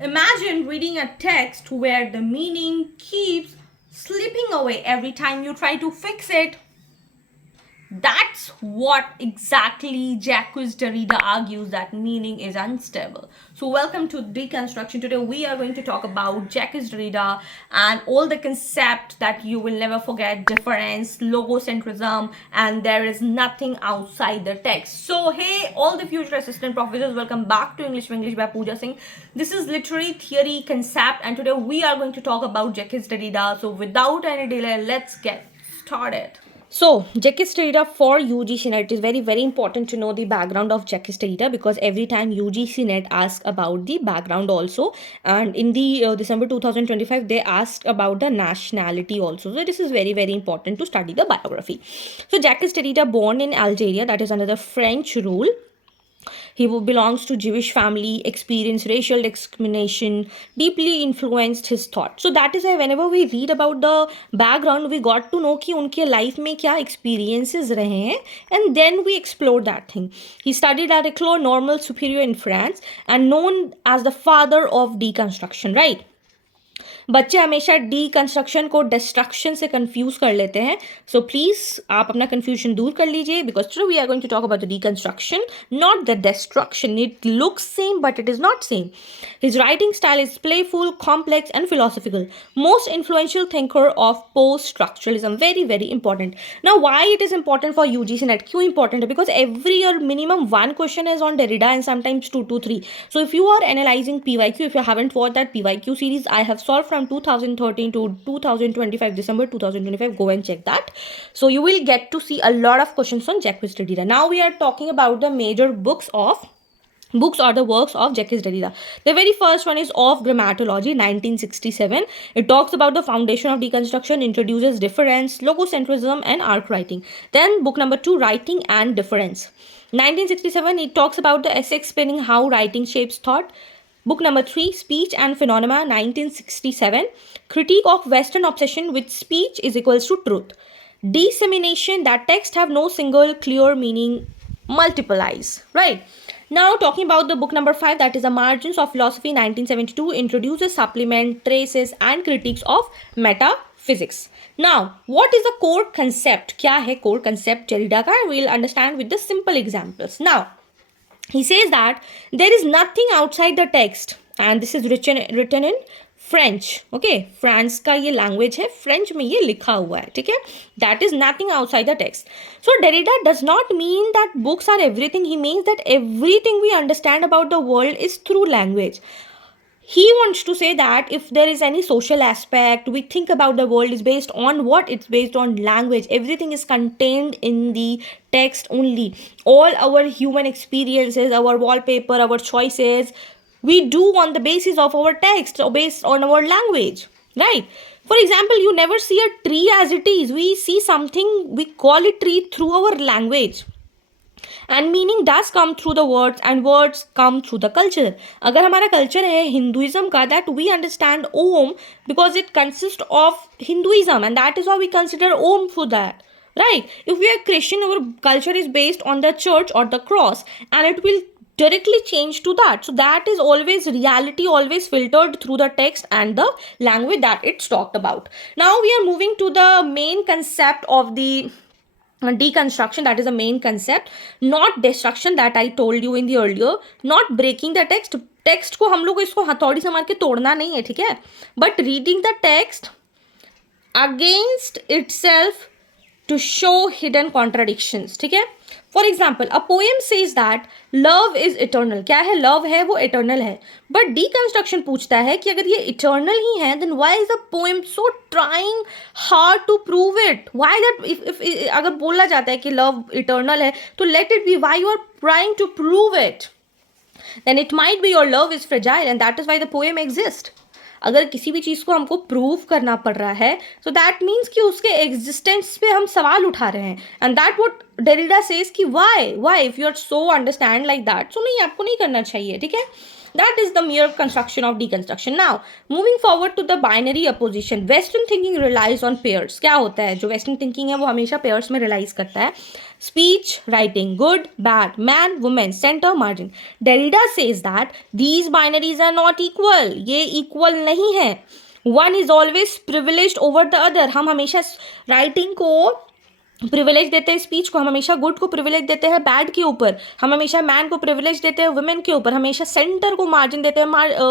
Imagine reading a text where the meaning keeps slipping away every time you try to fix it. That's what exactly Jacques Derrida argues, that meaning is unstable. So welcome to Deconstruction. Today we are going to talk about Jacques Derrida and all the concepts that you will never forget: difference, logocentrism, and there is nothing outside the text. So hey, all the future assistant professors, welcome back to English by Pooja Singh. This is literary theory concept, and today we are going to talk about Jacques Derrida. So without any delay, let's get started. So, Jacques Derrida for UGC NET, it is very, very important to know the background of Jacques Derrida, because every time UGC NET asks about the background also, and in the December 2025 they asked about the nationality also. So this is very, very important to study the biography. So Jacques Derrida, born in Algeria, that is under the French rule. He belongs to Jewish family, experienced racial discrimination, deeply influenced his thought. So that is why whenever we read about the background, we got to know कि उनके life में क्या experiences रहे हैं, and then we explored that thing. He studied at École Normale Supérieure in France and known as the father of deconstruction, right? बच्चे हमेशा deconstruction को destruction से कंफ्यूज कर लेते हैं. सो प्लीज आप अपना कंफ्यूजन दूर कर लीजिए, because today we are going to talk about the deconstruction, not the destruction. It looks same but it is not same. His writing style is playful, complex, and philosophical. Most influential thinker of post-structuralism. Very, very important. Now, why it is important for UGC NET? क्यों important है? Because every year minimum one question is on Derrida and sometimes 2 to 3. So if you are analyzing PYQ, if you haven't watched that PYQ series, I have solved from 2013 to 2025, December 2025. Go and check that. So you will get to see a lot of questions on Jacques Derrida. Now we are talking about the major books or the works of Jacques Derrida. The very first one is Of Grammatology, 1967. It talks about the foundation of deconstruction, introduces difference, logocentrism, and arc writing. Then book number 2, Writing and Difference. 1967, it talks about the essay explaining how writing shapes thought. Book number 3, Speech and Phenomena, 1967. Critique of Western obsession with speech is equals to truth. Dissemination, that text have no single clear meaning, multiple eyes, right? Now talking about the book number 5, that is The Margins of Philosophy, 1972, introduces supplement, traces, and critiques of metaphysics. Now, what is the core concept? क्या है core concept Derrida का? We'll understand with the simple examples. Now, he says that there is nothing outside the text, and this is written in French. Okay, France का ये language है, French में ये लिखा हुआ है, ठीक है. That is nothing outside the text. So Derrida does not mean that books are everything. He means that everything we understand about the world is through language. He wants to say that if there is any social aspect we think about the world is based on what? It's based on language. Everything is contained in the text only. All our human experiences, our wallpaper, our choices, we do on the basis of our text or based on our language, right? For example, you never see a tree as it is. We see something, we call it tree through our language, and meaning does come through the words and words come through the culture. अगर हमारा culture है Hinduism का, that we understand Om because it consists of Hinduism, and that is why we consider Om for that, right? If we are Christian, our culture is based on the church or the cross, and it will directly change to that. So that is always reality, always filtered through the text and the language that it's talked about. Now we are moving to the main concept of the deconstruction. That is the main concept, not destruction, that I told you in the earlier. Not breaking the text को हम लोग इसको हथौड़ी से मार के तोड़ना नहीं है, ठीक है, but reading the text against itself to show hidden contradictions, ठीक है. For example, a poem says that love is eternal. क्या है? लव है, वो इटर्नल है. बट डीकंस्ट्रक्शन पूछता है कि अगर ये इटर्नल ही है, then why is the poem so trying hard to prove it? Why that? If अगर बोला जाता है कि लव इटर्नल है, तो let it be. Why you are trying to prove it? Then it might be your love is fragile, and that is why the poem exist. अगर किसी भी चीज़ को हमको प्रूव करना पड़ रहा है, तो दैट मीन्स कि उसके एग्जिस्टेंस पे हम सवाल उठा रहे हैं. And that what Derrida says कि why if you are so understand like that. So नहीं, आपको नहीं करना चाहिए, ठीक है. That is the mere construction of deconstruction. Now, moving forward to the binary opposition, Western thinking relies on pairs. क्या होता है? जो Western thinking है वो हमेशा pairs में realize करता है. Speech, writing, good, bad, man, woman, center, margin. Derrida says that these binaries are not equal. ये equal नहीं है. One is always privileged over the other. हम हमेशा writing को प्रिविलेज देते हैं, स्पीच को हम हमेशा गुड को प्रिविलेज देते हैं बैड के ऊपर, हम हमेशा मैन को प्रिविलेज देते हैं वुमेन के ऊपर, हमेशा सेंटर को मार्जिन देते हैं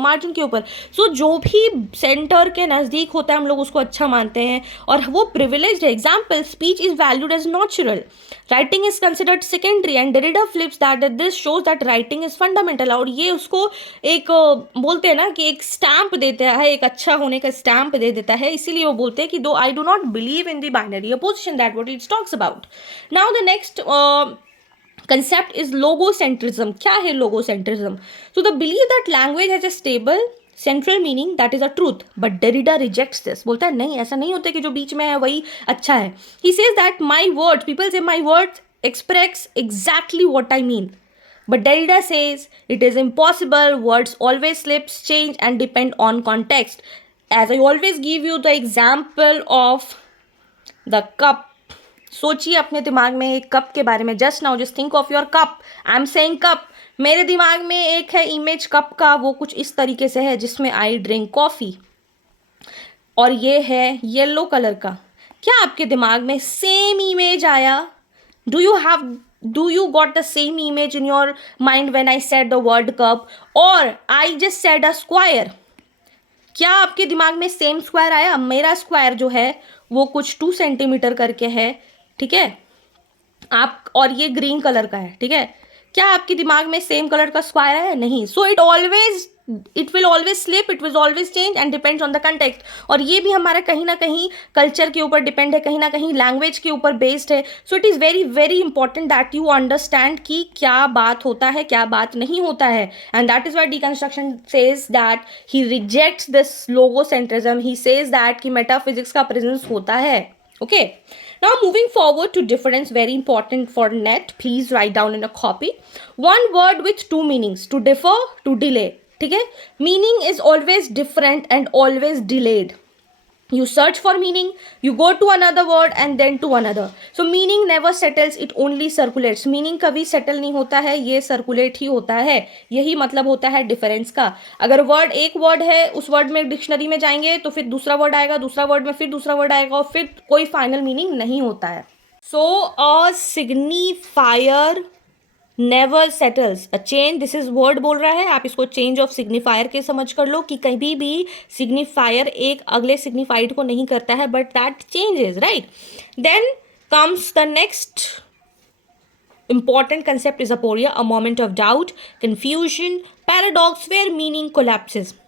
मार्जिन के ऊपर. सो जो भी सेंटर के नज़दीक होता है हम लोग उसको अच्छा मानते हैं और वो प्रिविलेज है. Example, speech is valued as natural, writing is considered secondary and Derrida flips that this shows that writing is fundamental. और ये उसको एक बोलते हैं ना कि एक स्टैम्प देता है, एक अच्छा होने का स्टैम्प दे देता है. इसीलिए वो बोलते हैं कि दो I do not believe in the binary opposition, that what it talks about. Now the next concept is logocentrism. क्या है logocentrism? So the belief that language has a stable central meaning that is a truth, but Derrida rejects this. बोलता है नहीं, ऐसा नहीं होता कि जो बीच में है वही अच्छा है. He says that my words, people say my words express exactly what I mean. But Derrida says it is impossible. Words always slips, change and depend on context. As I always give you the example of the cup. सोचिए अपने दिमाग में एक cup के बारे में. Just now just think of your cup. I am saying cup. मेरे दिमाग में एक है इमेज कप का, वो कुछ इस तरीके से है जिसमें आई ड्रिंक कॉफ़ी, और ये है येलो कलर का. क्या आपके दिमाग में सेम इमेज आया? Do you got the same image in your mind when I said the word cup और I just said a square? क्या आपके दिमाग में सेम स्क्वायर आया? मेरा स्क्वायर जो है वो कुछ 2 सेंटीमीटर करके है, ठीक है आप, और ये ग्रीन कलर का है, ठीक है. क्या आपके दिमाग में सेम कलर का स्क्वायर है? नहीं. So it will always slip, it will always change and depends on the context. और ये भी हमारा कहीं ना कहीं कल्चर के ऊपर डिपेंड है, कहीं ना कहीं लैंग्वेज के ऊपर बेस्ड है. So it is very very important that you understand कि क्या बात होता है, क्या बात नहीं होता है. And that is why deconstruction says that he rejects this logocentrism. He says that कि मेटाफिजिक्स का प्रेजेंस होता है. Okay, now moving forward to difference, very important for net. Please write down in a copy. One word with 2 meanings: to defer, to delay. ठीक है, meaning is always different and always delayed. You search for meaning, you go to another word and then to another. So meaning never settles, it only circulates. Meaning कभी settle नहीं होता है, ये circulate ही होता है. यही मतलब होता है difference का. अगर word एक word है, उस word में डिक्शनरी में जाएंगे तो फिर दूसरा word आएगा, दूसरा word में फिर दूसरा word आएगा और फिर कोई final meaning नहीं होता है. So a signifier never settles. A change, this is word बोल रहा है, आप इसको चेंज ऑफ सिग्निफायर के समझ कर लो कि कभी भी सिग्निफायर एक अगले सिग्निफाइड को नहीं करता है, but that changes, right. Then comes the next important concept is aporia, a moment of doubt, confusion, paradox where meaning collapses.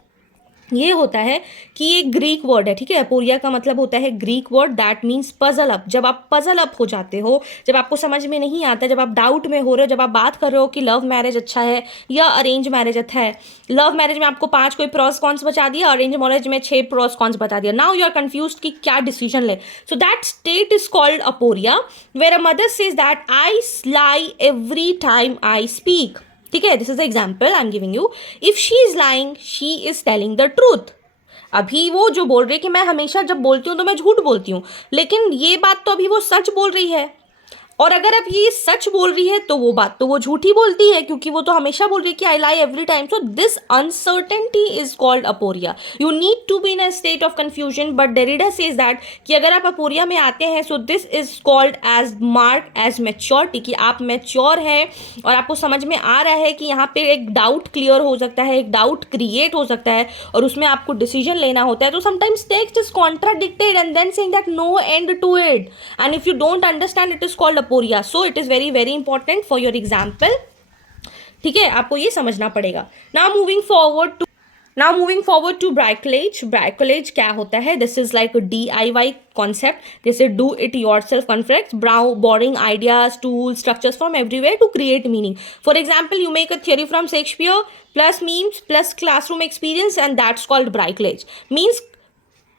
ये होता है कि ये ग्रीक वर्ड है, ठीक है. अपोरिया का मतलब होता है Greek word that means puzzle up. जब आप पजल अप हो जाते हो, जब आपको समझ में नहीं आता, जब आप डाउट में हो रहे हो, जब आप बात कर रहे हो कि लव मैरिज अच्छा है या अरेंज मैरिज अच्छा है. लव मैरिज में आपको 5 कोई प्रॉस कॉन्स बता दिया, अरेंज मैरिज में 6 प्रॉस कॉन्स बता दिया. नाउ यू आर कंफ्यूज कि क्या डिसीजन ले. So that state is called aporia, where a mother says that I lie every time I speak. ठीक है, this is the example I am giving you. If she is lying, she is telling the truth. अभी वो जो बोल रही है कि मैं हमेशा जब बोलती हूँ तो मैं झूठ बोलती हूँ, लेकिन ये बात तो अभी वो सच बोल रही है. और अगर अब ये सच बोल रही है तो वो बात तो वो झूठी बोलती है, क्योंकि वो तो हमेशा बोल रही है कि I lie every time. So this uncertainty is called aporia. You need to be in a state of confusion, but Derrida says that कि अगर आप अपोरिया में आते हैं, so this is called as mark as maturity, कि आप mature हैं और आपको समझ में आ रहा है कि यहाँ पे एक डाउट क्लियर हो सकता है, एक डाउट क्रिएट हो सकता है और उसमें आपको डिसीजन लेना होता है. तो sometimes text is contradicted and then saying that no end to it, and if you don't understand it is called aporia. So it is very very important for your example. ठीक है, आपको ये समझना पड़ेगा. Now moving forward to bricolage. Bricolage क्या होता है? This is like DIY concept, जैसे do it yourself concept, borrowing ideas, tools, structures from everywhere to create meaning. For example, you make a theory from Shakespeare plus memes plus classroom experience and that's called bricolage. Means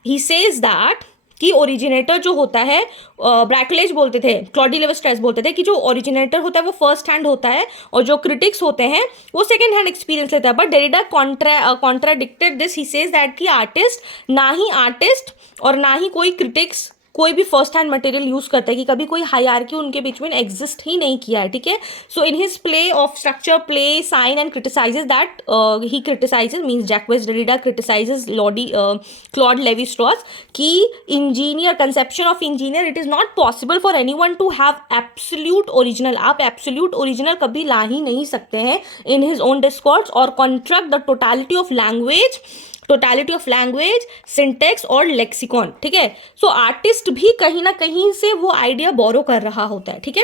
he says that कि originator जो होता है, ब्रैकलेज बोलते थे, Claude levy stress बोलते थे कि जो ओरिजिनेटर होता है वो फर्स्ट हैंड होता है और जो क्रिटिक्स होते हैं वो सेकेंड हैंड एक्सपीरियंस लेता है. But Derrida contradicted this. He says that कि आर्टिस्ट, ना ही आर्टिस्ट और ना ही कोई क्रिटिक्स कोई भी फर्स्ट हैंड मटेरियल यूज करता है, कि कभी कोई हायरार्की उनके बीच में एग्जिस्ट ही नहीं किया है. ठीक है. So in his play of structure, play, sign and criticises that he criticises means Jacques Derrida criticises Claude Levi Strauss कि engineer, conception of engineer, it is not possible for anyone to have absolute original. आप absolute original कभी ला ही नहीं सकते हैं in his own discourse और contract the totality of language, syntax और लेक्सिकॉन. ठीक है. सो आर्टिस्ट भी कहीं ना कहीं से वो आइडिया बोरो कर रहा होता है. ठीक है.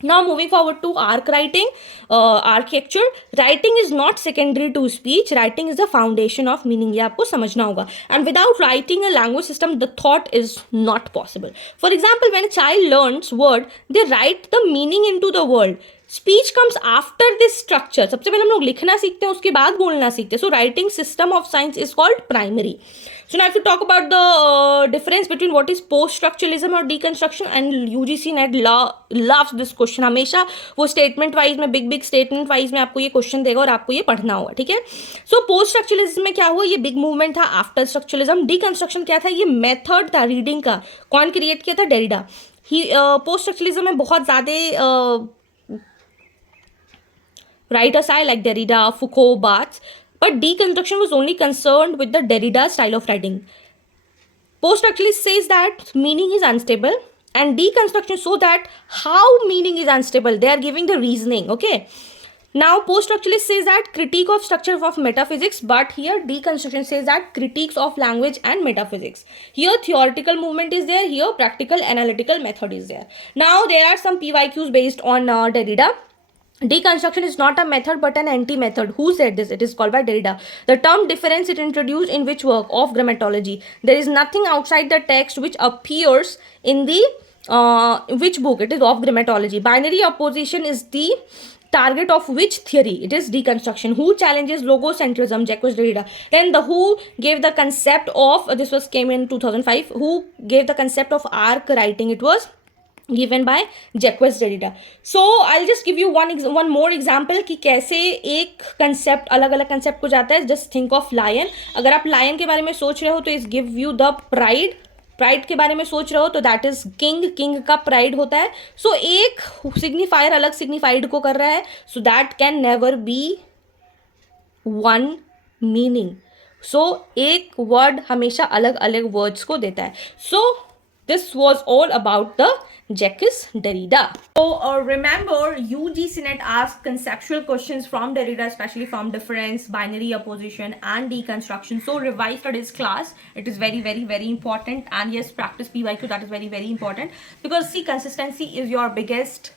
Now moving forward to arc writing, architecture. Writing is not secondary to speech. Writing is the foundation of meaning. ये आपको समझना होगा. And without writing a language system, the thought is not possible. For example, when a child learns word, they write the meaning into the world. Speech comes after this structure. सबसे पहले हम लोग लिखना सीखते हैं, उसके बाद बोलना सीखते हैं. So writing system of science is called primary. So now if you talk about the difference between what is post-structuralism और deconstruction, and UGC NET loves this question. हमेशा वो statement wise में big statement wise में आपको ये question देगा और आपको ये पढ़ना होगा. ठीक है. So post-structuralism में क्या हुआ, ये big movement था. After structuralism, deconstruction क्या था, ये method था reading का. कौन create किया था, डेरिडा. post-structuralism में बहुत ज़्यादा writers आए like Derrida, Foucault, Barthes. But deconstruction was only concerned with the Derrida style of writing. Post-structuralist says that meaning is unstable, and deconstruction so that how meaning is unstable. They are giving the reasoning. Okay. Now post-structuralist says that critique of structure of metaphysics, but here deconstruction says that critiques of language and metaphysics. Here theoretical movement is there. Here practical analytical method is there. Now there are some PYQs based on Derrida. Deconstruction is not a method but an anti-method. Who said this? It is called by Derrida. The term difference it introduced in which work? Of grammatology. There is nothing outside the text which appears in the which book? It is of grammatology. Binary opposition is the target of which theory? It is deconstruction. Who challenges logocentrism? Jacques Derrida. Then the who gave the concept of came in 2005. Who gave the concept of arc writing? It was given by Jacques Derrida. So I'll just give you one more example कि कैसे एक concept अलग अलग concept को जाता है. Just think of lion. अगर आप लायन के बारे में सोच रहे हो तो इस गिव यू द प्राइड के बारे में सोच रहे हो तो दैट इज किंग का प्राइड होता है. सो एक सिग्निफायर अलग सिग्निफाइड को कर रहा है. So that can never be one meaning. So एक वर्ड हमेशा अलग अलग वर्ड्स को देता है. सो this was all about the Jacques Derrida. So remember, UGC NET asked conceptual questions from Derrida, especially from difference, binary opposition and deconstruction. So revise today's class. It is very, very, very important. And yes, practice PYQ. That is very, very important. Because see, consistency is your biggest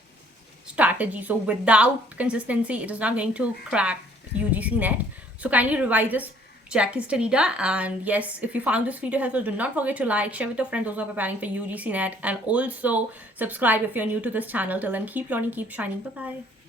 strategy. So without consistency, it is not going to crack UGC NET. So kindly revise this Jacques Derrida. And yes, if you found this video helpful, do not forget to like, share with your friends those who are preparing for UGC NET, and also subscribe if you're new to this channel. Till then, keep learning, keep shining. Bye bye.